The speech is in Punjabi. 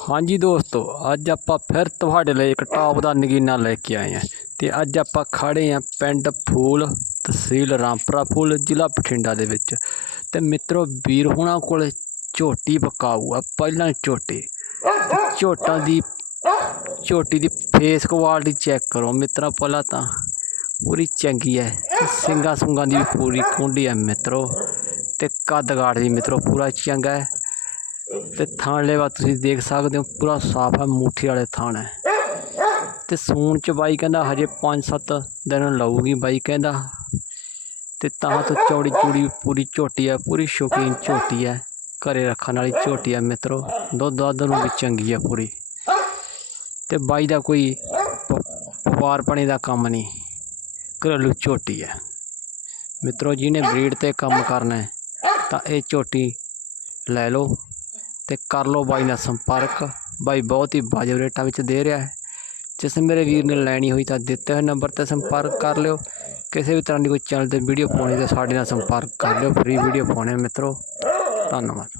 ਹਾਂਜੀ ਦੋਸਤੋ, ਅੱਜ ਆਪਾਂ ਫਿਰ ਤੁਹਾਡੇ ਲਈ ਇੱਕ ਟੌਪ ਦਾ ਨਗੀਨਾ ਲੈ ਕੇ ਆਏ ਹਾਂ ਤੇ ਅੱਜ ਆਪਾਂ ਖੜੇ ਹਾਂ ਪਿੰਡ ਫੂਲ ਤਹਿਸੀਲ ਰਾਮਪੁਰਾ ਫੂਲ, ਜ਼ਿਲ੍ਹਾ ਬਠਿੰਡਾ ਦੇ ਵਿੱਚ। ਤੇ ਮਿੱਤਰੋ, ਵੀਰ ਹੁਣਾਂ ਕੋਲ ਝੋਟੀ ਬਕਾਊ ਆ, ਪਹਿਲਾਂ ਝੋਟੀ। ਝੋਟਾਂ ਦੀ, ਝੋਟੀ ਦੀ ਫੇਸ ਕੁਆਲਿਟੀ ਚੈੱਕ ਕਰੋ ਮਿੱਤਰਾ, ਪਹਿਲਾਂ ਤਾਂ ਪੂਰੀ ਚੰਗੀ ਹੈ ਤੇ ਸਿੰਗਾ ਸੁੰਗਾਂ ਦੀ ਵੀ ਪੂਰੀ ਕੁੰਡੀ ਹੈ ਮਿੱਤਰੋ। ਤੇ ਕੱਦ ਕਾਠ ਦੀ ਮਿੱਤਰੋ, ਪੂਰਾ ਚੰਗਾ ਹੈ। ਤੇ ਥਣ ਲੇਵਾ ਤੁਸੀਂ ਦੇਖ ਸਕਦੇ ਹੋ, ਪੂਰਾ ਸਾਫ਼ ਹੈ, ਮੁੱਠੀ ਵਾਲੇ ਥਾਣ ਹੈ। ਤੇ ਸੂਣ ਚ ਬਾਈ ਕਹਿੰਦਾ ਹਜੇ 5-7 ਦਿਨ ਲਊਗੀ ਬਾਈ ਕਹਿੰਦਾ। ਤੇ ਤਾਂ ਤੋਂ ਚੌੜੀ ਚੂੜੀ, ਪੂਰੀ ਝੋਟੀ ਹੈ, ਪੂਰੀ ਸ਼ੌਕੀਨ ਝੋਟੀ ਹੈ, ਘਰੇ ਰੱਖਣ ਵਾਲੀ ਝੋਟੀ ਹੈ ਮਿੱਤਰੋ, ਦੁੱਧ ਦੱਧ ਨੂੰ ਵੀ ਚੰਗੀ ਹੈ ਪੂਰੀ। ਤੇ ਬਾਈ ਦਾ ਕੋਈ ਪ- ਵਪਾਰ ਪਾਣੀ ਦਾ ਕੰਮ ਨਹੀਂ, ਘਰੇਲੂ ਝੋਟੀ ਹੈ। ਮਿੱਤਰੋ, ਜਿਹਨੇ ਬਰੀਡ ਤੇ ਕੰਮ ਕਰਨਾ ਹੈ, ਤਾਂ ਇਹ ਝੋਟੀ ਲੈ ਲਓ। ਅਤੇ ਕਰ ਲਓ ਬਾਈ ਨਾਲ ਸੰਪਰਕ। ਬਾਈ ਬਹੁਤ ਹੀ ਵਾਜਬ ਰੇਟਾਂ ਵਿੱਚ ਦੇ ਰਿਹਾ ਹੈ। ਜਿਸ ਮੇਰੇ ਵੀਰ ਨੇ ਲੈਣੀ ਹੋਈ ਤਾਂ ਦਿੱਤੇ ਹੋਏ ਨੰਬਰ ਤੇ ਸੰਪਰਕ ਕਰ ਲਿਓ। ਕਿਸੇ ਵੀ ਤਰ੍ਹਾਂ ਦੀ ਕੋਈ ਚੈਨਲ ਤੇ ਵੀਡੀਓ ਪਾਉਣੀ ਤਾਂ ਸਾਡੇ ਨਾਲ ਸੰਪਰਕ ਕਰ ਲਿਓ। ਫਰੀ ਵੀਡੀਓ ਪਾਉਣੇ ਮਿੱਤਰੋ। ਧੰਨਵਾਦ।